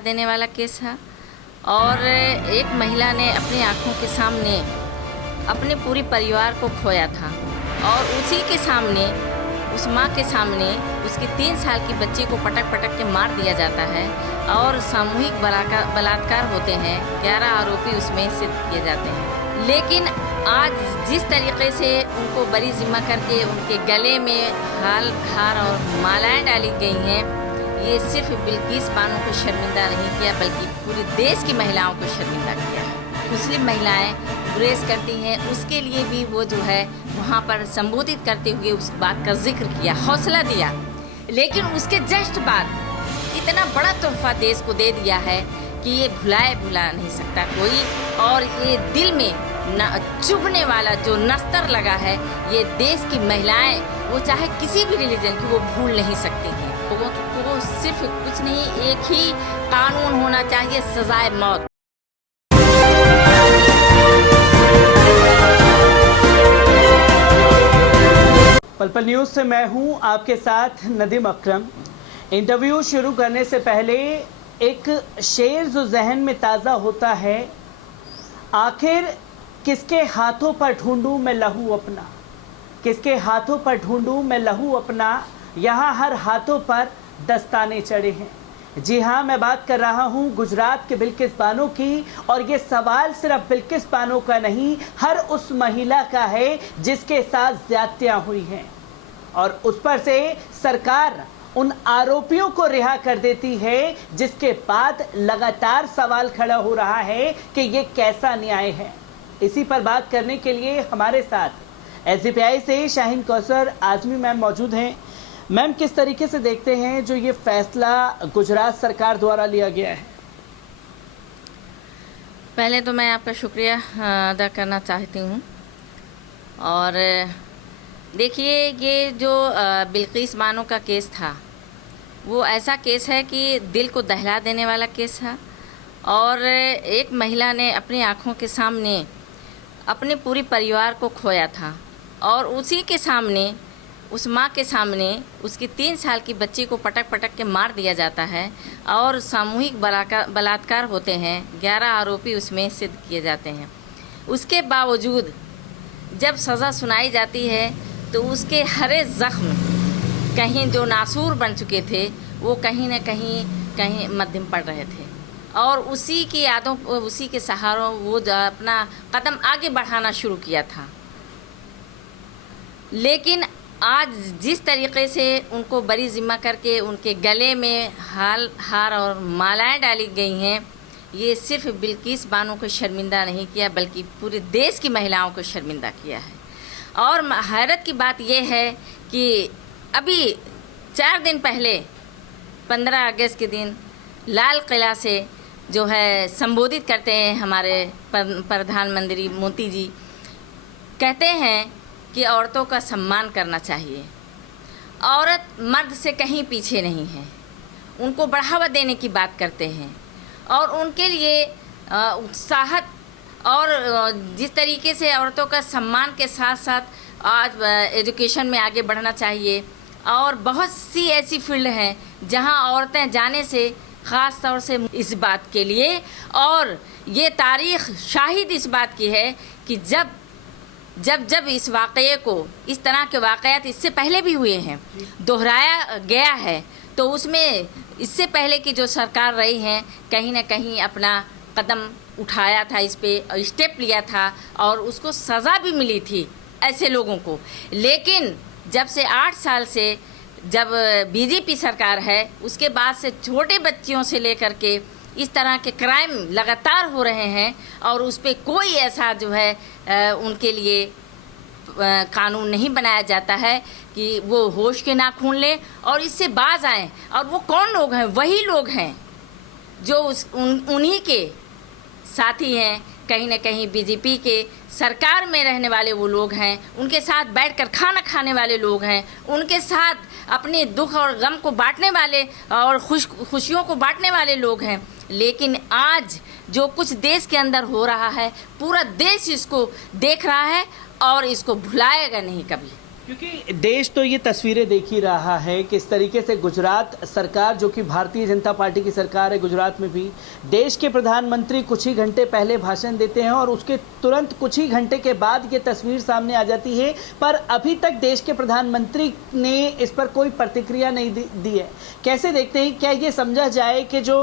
देने वाला केस था और एक महिला ने अपनी आंखों के सामने अपने पूरे परिवार को खोया था और उसी के सामने, उस माँ के सामने उसके 3 साल की बच्ची को पटक पटक के मार दिया जाता है और सामूहिक बलात्कार होते हैं। 11 आरोपी उसमें सिद्ध किए जाते हैं। लेकिन आज जिस तरीके से उनको बरी जिम्मा करके उनके गले में हार और मालाएं डाली गई हैं, ये सिर्फ बिल्किस बानो को शर्मिंदा नहीं किया बल्कि पूरे देश की महिलाओं को शर्मिंदा किया है। मुस्लिम महिलाएं गुरेज करती हैं, उसके लिए भी वो जो है वहाँ पर संबोधित करते हुए उस बात का जिक्र किया, हौसला दिया। लेकिन उसके जस्ट बाद इतना बड़ा तोहफा देश को दे दिया है कि ये भुला नहीं सकता कोई, और ये दिल में चुभने वाला जो नस्तर लगा है, ये देश की महिलाएं वो चाहे किसी भी रिलीजन की वो भूल नहीं सकती हैं। वो सिर्फ कुछ नहीं, एक ही कानून होना चाहिए, सजाए मौत। पल पल न्यूज़ से मैं हूं आपके साथ नदीम अकरम। इंटरव्यू शुरू करने से पहले एक शेर जो जहन में ताज़ा होता है, आखिर किसके हाथों पर ढूंढूं मैं लहू अपना, किसके हाथों पर ढूंढूं मैं लहू अपना, यहाँ हर हाथों पर दस्ताने चढ़े हैं। जी हाँ, मैं बात कर रहा हूँ गुजरात के बिल्किस बानो की, और ये सवाल सिर्फ बिल्किस बानो का नहीं, हर उस महिला का है जिसके साथ ज्यादतियाँ हुई हैं, और उस पर से सरकार उन आरोपियों को रिहा कर देती है, जिसके बाद लगातार सवाल खड़ा हो रहा है कि ये कैसा न्याय है। इसी पर बात करने के लिए हमारे साथ एसडीपीआई से शाहीन कौसर आजमी मैम मौजूद हैं। मैम, किस तरीके से देखते हैं जो ये फैसला गुजरात सरकार द्वारा लिया गया है? पहले तो मैं आपका शुक्रिया अदा करना चाहती हूँ। और देखिए, ये जो बिल्किस बानो का केस था वो ऐसा केस है कि दिल को दहला देने वाला केस था, और एक महिला ने अपनी आँखों के सामने अपने पूरे परिवार को खोया था और उसी के सामने, उस माँ के सामने उसकी 3 साल की बच्ची को पटक पटक के मार दिया जाता है और सामूहिक बलात्कार होते हैं। 11 आरोपी उसमें सिद्ध किए जाते हैं। उसके बावजूद जब सज़ा सुनाई जाती है तो उसके हरे ज़ख्म कहीं जो नासूर बन चुके थे वो कहीं न कहीं मध्यम पड़ रहे थे, और उसी की यादों, उसी के सहारों वो अपना कदम आगे बढ़ाना शुरू किया था। लेकिन आज जिस तरीके से उनको बरी जिम्मा करके उनके गले में हार और मालाएं डाली गई हैं, ये सिर्फ बिल्किस बानो को शर्मिंदा नहीं किया बल्कि पूरे देश की महिलाओं को शर्मिंदा किया है। और हैरत की बात यह है कि अभी 4 दिन पहले 15 अगस्त के दिन लाल किला से जो है संबोधित करते हैं हमारे प्रधानमंत्री मोदी जी, कहते हैं कि औरतों का सम्मान करना चाहिए, औरत मर्द से कहीं पीछे नहीं है, उनको बढ़ावा देने की बात करते हैं और उनके लिए उत्साहत, और जिस तरीके से औरतों का सम्मान के साथ साथ आज एजुकेशन में आगे बढ़ना चाहिए। और बहुत सी ऐसी फील्ड हैं जहां औरतें जाने से ख़ास तौर से इस बात के लिए, और ये तारीख़ शाहिद इस बात की है कि जब इस वाक़ये को, इस तरह के वाक़यात इससे पहले भी हुए हैं, दोहराया गया है, तो उसमें इससे पहले की जो सरकार रही हैं कहीं ना कहीं अपना कदम उठाया था, इस पे स्टेप लिया था और उसको सज़ा भी मिली थी ऐसे लोगों को। लेकिन जब से 8 साल से जब बीजेपी सरकार है, उसके बाद से छोटे बच्चियों से लेकर के इस तरह के क्राइम लगातार हो रहे हैं, और उस पर कोई ऐसा जो है उनके लिए कानून नहीं बनाया जाता है कि वो होश के नाखून लें और इससे बाज आएँ। और वो कौन लोग हैं? वही लोग हैं जो उन्हीं के साथी हैं, कहीं ना कहीं बीजेपी के सरकार में रहने वाले वो लोग हैं, उनके साथ बैठकर खाना खाने वाले लोग हैं, उनके साथ अपने दुख और गम को बांटने वाले और खुशियों को बांटने वाले लोग हैं। लेकिन आज जो कुछ देश के अंदर हो रहा है, पूरा देश इसको देख रहा है और इसको भुलाएगा नहीं कभी। क्योंकि देश तो ये तस्वीरें देख ही रहा है किस तरीके से गुजरात सरकार, जो कि भारतीय जनता पार्टी की सरकार है, गुजरात में भी देश के प्रधानमंत्री कुछ ही घंटे पहले भाषण देते हैं और उसके तुरंत कुछ ही घंटे के बाद ये तस्वीर सामने आ जाती है, पर अभी तक देश के प्रधानमंत्री ने इस पर कोई प्रतिक्रिया नहीं दी है। कैसे देखते हैं, क्या ये समझा जाए कि जो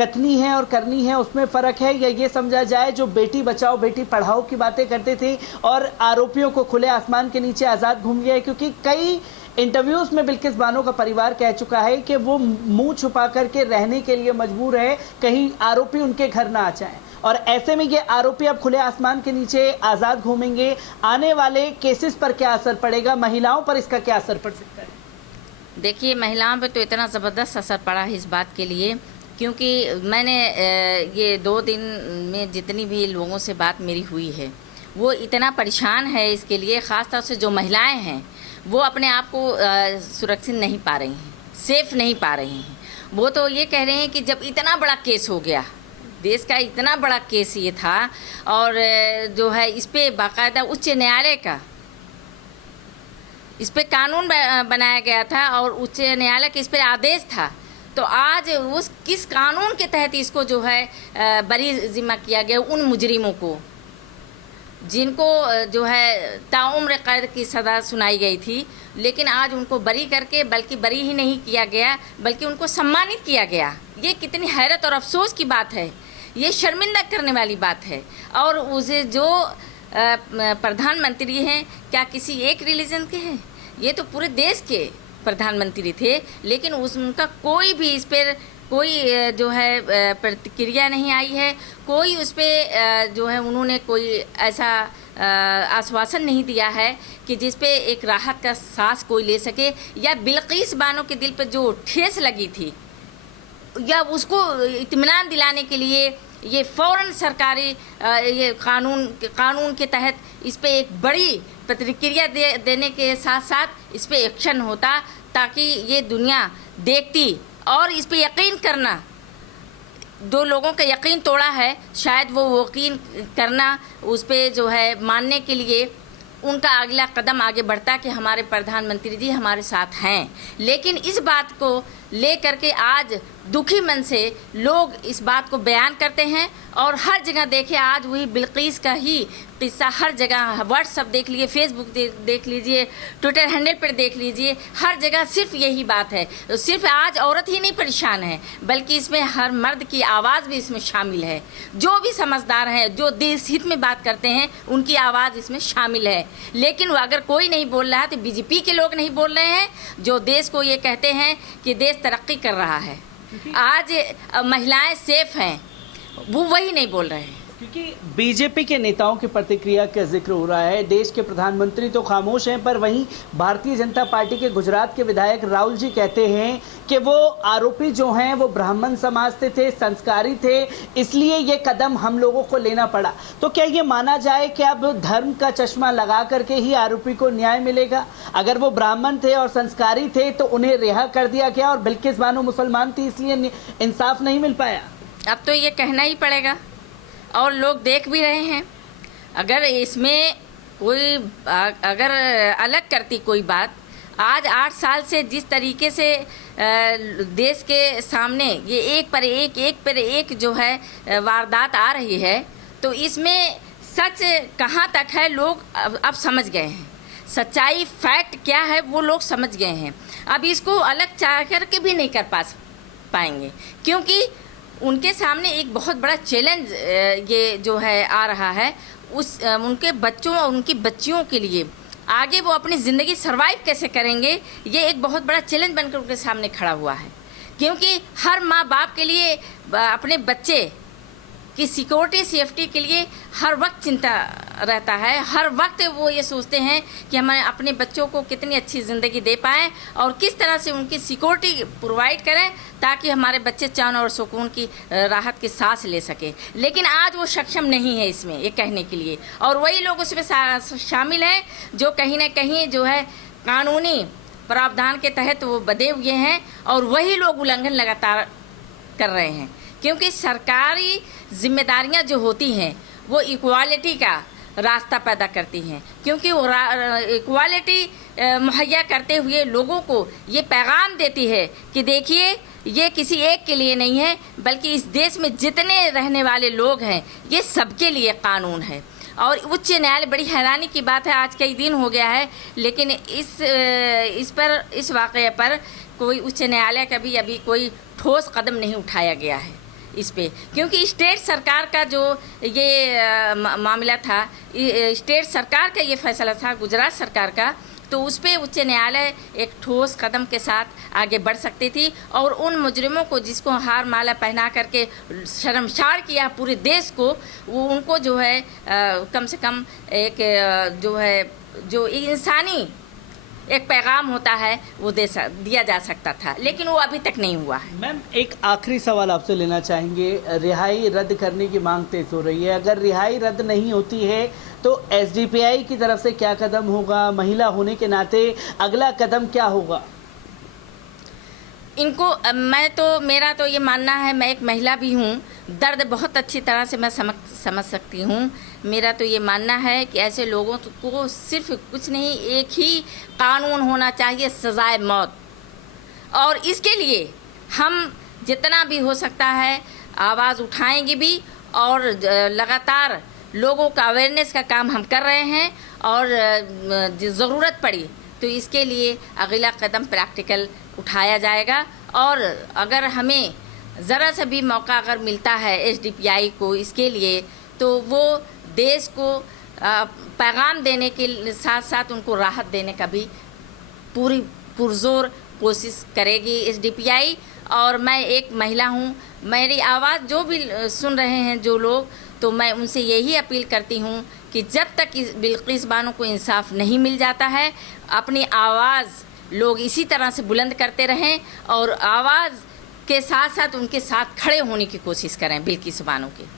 कथनी है और करनी है उसमें फ़र्क है, या ये समझा जाए जो बेटी बचाओ बेटी पढ़ाओ की बातें करते थे और आरोपियों को खुले आसमान के नीचे आज़ाद घूम गया है? क्योंकि कई इंटरव्यूज में बिल्किस बानो का परिवार कह चुका है कि वो मुंह छुपा करके रहने के लिए मजबूर है, कहीं आरोपी उनके घर ना आ जाएं, और ऐसे में ये आरोपी अब खुले आसमान के नीचे आज़ाद घूमेंगे। आने वाले केसेस पर क्या असर पड़ेगा, महिलाओं पर इसका क्या असर पड़ सकता है? देखिए, महिलाओं पे तो इतना ज़बरदस्त असर पड़ा है इस बात के लिए, क्योंकि मैंने ये 2 दिन में जितनी भी लोगों से बात मेरी हुई है वो इतना परेशान है इसके लिए, ख़ास तौर से जो महिलाएं हैं वो अपने आप को सुरक्षित नहीं पा रही हैं, सेफ नहीं पा रही हैं। वो तो ये कह रहे हैं कि जब इतना बड़ा केस हो गया, देश का इतना बड़ा केस ये था, और जो है इस पर बाकायदा उच्च न्यायालय का इस पर कानून बनाया गया था और उच्च न्यायालय का इस पर आदेश था, तो आज उस किस कानून के तहत इसको जो है बरी जिम्मा किया गया उन मुजरिमों को, जिनको जो है ताउम्र कैद की सज़ा सुनाई गई थी, लेकिन आज उनको बरी करके, बल्कि बरी ही नहीं किया गया बल्कि उनको सम्मानित किया गया। ये कितनी हैरत और अफसोस की बात है, ये शर्मिंदा करने वाली बात है। और उसे जो प्रधानमंत्री हैं, क्या किसी एक रिलीजन के हैं? ये तो पूरे देश के प्रधानमंत्री थे, लेकिन उनका कोई भी इस पर कोई जो है प्रतिक्रिया नहीं आई है, कोई उस पर जो है उन्होंने कोई ऐसा आश्वासन नहीं दिया है कि जिस पे एक राहत का सांस कोई ले सके, या बिल्किस बानो के दिल पर जो ठेस लगी थी या उसको इत्मीनान दिलाने के लिए ये फ़ौरन सरकारी ये कानून के तहत इस पे एक बड़ी प्रतिक्रिया देने के साथ साथ इस पे एक्शन होता, ताकि ये दुनिया देखती और इस पे यकीन करना। 2 लोगों का यकीन तोड़ा है, शायद वो यकीन करना उस पे जो है मानने के लिए उनका अगला कदम आगे बढ़ता कि हमारे प्रधानमंत्री जी हमारे साथ हैं। लेकिन इस बात को लेकर के आज दुखी मन से लोग इस बात को बयान करते हैं, और हर जगह देखे आज वही बिल्किस का ही किस्सा हर जगह, व्हाट्सअप देख लीजिए, फेसबुक देख लीजिए, ट्विटर हैंडल पर देख लीजिए, हर जगह सिर्फ यही बात है। सिर्फ आज औरत ही नहीं परेशान है, बल्कि इसमें हर मर्द की आवाज़ भी इसमें शामिल है। जो भी समझदार हैं, जो देश हित में बात करते हैं, उनकी आवाज़ इसमें शामिल है। लेकिन अगर कोई नहीं बोल रहा है तो बीजेपी के लोग नहीं बोल रहे हैं, जो देश को ये कहते हैं कि देश तरक्की कर रहा है, आज महिलाएं सेफ हैं, वो वही नहीं बोल रहे हैं। क्योंकि बीजेपी के नेताओं की प्रतिक्रिया का जिक्र हो रहा है, देश के प्रधानमंत्री तो खामोश हैं, पर वहीं भारतीय जनता पार्टी के गुजरात के विधायक राहुल जी कहते हैं कि वो आरोपी जो हैं वो ब्राह्मण समाज से थे, संस्कारी थे, इसलिए ये कदम हम लोगों को लेना पड़ा। तो क्या ये माना जाए कि अब धर्म का चश्मा लगा करके ही आरोपी को न्याय मिलेगा? अगर वो ब्राह्मण थे और संस्कारी थे तो उन्हें रिहा कर दिया गया, और बिल्किस बानो मुसलमान थी इसलिए इंसाफ नहीं मिल पाया? अब तो ये कहना ही पड़ेगा, और लोग देख भी रहे हैं। अगर इसमें कोई अगर अलग करती कोई बात, आज 8 साल से जिस तरीके से देश के सामने ये एक पर एक जो है वारदात आ रही है, तो इसमें सच कहाँ तक है लोग अब समझ गए हैं। सच्चाई फैक्ट क्या है वो लोग समझ गए हैं। अब इसको अलग चाह करके भी नहीं कर पाएंगे, क्योंकि उनके सामने एक बहुत बड़ा चैलेंज ये जो है आ रहा है, उनके बच्चों और उनकी बच्चियों के लिए आगे वो अपनी ज़िंदगी सर्वाइव कैसे करेंगे, ये एक बहुत बड़ा चैलेंज बनकर उनके सामने खड़ा हुआ है। क्योंकि हर माँ बाप के लिए अपने बच्चे की सिक्योरिटी सेफ्टी के लिए हर वक्त चिंता रहता है, हर वक्त वो ये सोचते हैं कि हम अपने बच्चों को कितनी अच्छी ज़िंदगी दे पाएँ और किस तरह से उनकी सिक्योरिटी प्रोवाइड करें, ताकि हमारे बच्चे चैन और सुकून की राहत की सांस ले सकें। लेकिन आज वो सक्षम नहीं है इसमें ये कहने के लिए, और वही लोग उसमें शामिल हैं जो कहीं ना कहीं जो है कानूनी प्रावधान के तहत वो बंधे हुए हैं, और वही लोग उल्लंघन लगातार कर रहे हैं। क्योंकि सरकारी जिम्मेदारियां जो होती हैं वो इक्वालिटी का रास्ता पैदा करती हैं, क्योंकि वो इक्वालिटी मुहैया करते हुए लोगों को ये पैगाम देती है कि देखिए, ये किसी एक के लिए नहीं है, बल्कि इस देश में जितने रहने वाले लोग हैं ये सबके लिए कानून है। और उच्च न्यायालय, बड़ी हैरानी की बात है, आज कई दिन हो गया है, लेकिन इस वाक़ये पर कोई उच्च न्यायालय का भी अभी कोई ठोस कदम नहीं उठाया गया है इस पे, क्योंकि स्टेट सरकार का जो ये मामला था, स्टेट सरकार का ये फैसला था, गुजरात सरकार का, तो उस पर उच्च न्यायालय एक ठोस कदम के साथ आगे बढ़ सकती थी और उन मुजरिमों को जिसको हार माला पहना करके शर्मसार किया पूरे देश को, वो उनको जो है कम से कम एक जो इंसानी एक पैगाम होता है वो दिया जा सकता था, लेकिन वो अभी तक नहीं हुआ है। मैम, एक आखिरी सवाल आपसे लेना चाहेंगे। रिहाई रद्द करने की मांग तेज हो रही है, अगर रिहाई रद्द नहीं होती है तो एसडीपीआई की तरफ से क्या कदम होगा? महिला होने के नाते अगला कदम क्या होगा? इनको मेरा तो ये मानना है, मैं एक महिला भी हूँ, दर्द बहुत अच्छी तरह से मैं समझ सकती हूँ। मेरा तो ये मानना है कि ऐसे लोगों को सिर्फ कुछ नहीं, एक ही कानून होना चाहिए, सजाए मौत। और इसके लिए हम जितना भी हो सकता है आवाज़ उठाएंगे भी, और लगातार लोगों का अवेयरनेस का काम हम कर रहे हैं, और ज़रूरत पड़ी तो इसके लिए अगला कदम प्रैक्टिकल उठाया जाएगा। और अगर हमें ज़रा सा भी मौका अगर मिलता है एसडीपीआई को इसके लिए, तो वो देश को पैगाम देने के साथ साथ उनको राहत देने का भी पूरी पुरजोर कोशिश करेगी एसडीपीआई। और मैं एक महिला हूँ, मेरी आवाज़ जो भी सुन रहे हैं जो लोग, तो मैं उनसे यही अपील करती हूँ कि जब तक बिल्किस बानो को इंसाफ नहीं मिल जाता है, अपनी आवाज़ लोग इसी तरह से बुलंद करते रहें और आवाज़ के साथ साथ उनके साथ खड़े होने की कोशिश करें बिल्किस बानो की।